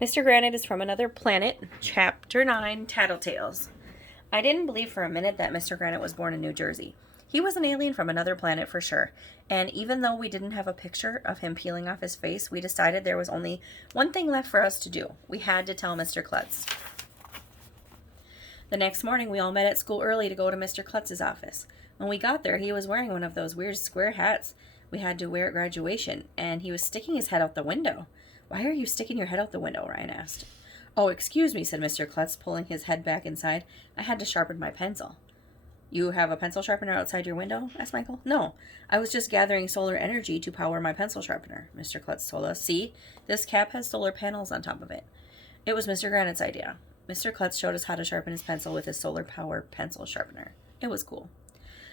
Mr. Granite is from another planet, Chapter 9, Tattletales. I didn't believe for a minute that Mr. Granite was born in New Jersey. He was an alien from another planet for sure, and even though we didn't have a picture of him peeling off his face, we decided there was only one thing left for us to do. We had to tell Mr. Klutz. The next morning, we all met at school early to go to Mr. Klutz's office. When we got there, he was wearing one of those weird square hats we had to wear at graduation, and he was sticking his head out the window. "Why are you sticking your head out the window?" Ryan asked. "Oh, excuse me," said Mr. Klutz, pulling his head back inside. "I had to sharpen my pencil." "You have a pencil sharpener outside your window?" asked Michael. "No, I was just gathering solar energy to power my pencil sharpener," Mr. Klutz told us. "See, this cap has solar panels on top of it." It was Mr. Granite's idea. Mr. Klutz showed us how to sharpen his pencil with his solar power pencil sharpener. It was cool.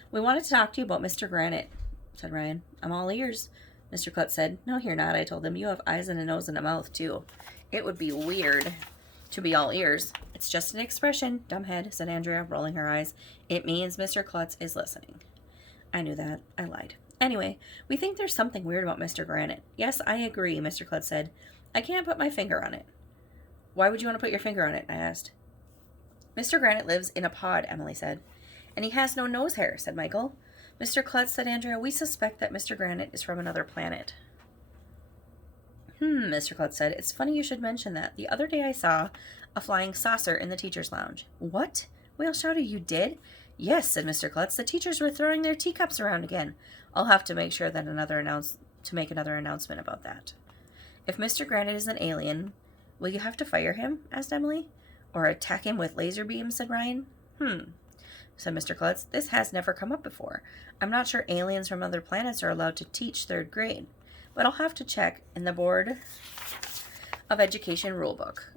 "We wanted to talk to you about Mr. Granite," said Ryan. "I'm all ears," Mr. Klutz said. "No, you're not," I told him. "You have eyes and a nose and a mouth, too." "It would be weird to be all ears." "It's just an expression, dumbhead," said Andrea, rolling her eyes. "It means Mr. Klutz is listening." I knew that. I lied. "Anyway, we think there's something weird about Mr. Granite." "Yes, I agree," Mr. Klutz said. "I can't put my finger on it." "Why would you want to put your finger on it?" I asked. "Mr. Granite lives in a pod," Emily said. "And he has no nose hair," said Michael. "Mr. Klutz," said Andrea, "we suspect that Mr. Granite is from another planet." Mr. Klutz said. "It's funny you should mention that. The other day I saw a flying saucer in the teacher's lounge." "What?" we all shouted. "You did?" "Yes," said Mr. Klutz. "The teachers were throwing their teacups around again. I'll have to make sure that make another announcement about that." "If Mr. Granite is an alien, will you have to fire him?" asked Emily. "Or attack him with laser beams?" said Ryan. Said Mr. Klutz. "This has never come up before. I'm not sure aliens from other planets are allowed to teach third grade, but I'll have to check in the Board of Education rulebook."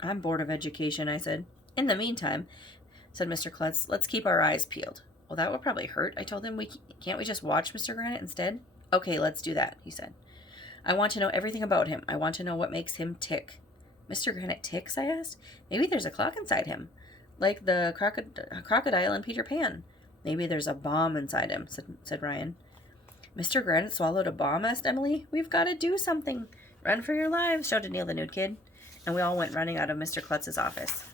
"I'm bored of education," I said. "In the meantime," said Mr. Klutz, "let's keep our eyes peeled." "Well, that would probably hurt," I told him. Can't we just watch Mr. Granite instead?" "Okay, let's do that," he said. "I want to know everything about him. I want to know what makes him tick." "Mr. Granite ticks?" I asked. "Maybe there's a clock inside him, like the crocodile in Peter Pan." "Maybe there's a bomb inside him," said Ryan. "Mr. Granite swallowed a bomb?" asked Emily. "We've got to do something." "Run for your lives," shouted Neil the nude kid. And we all went running out of Mr. Klutz's office.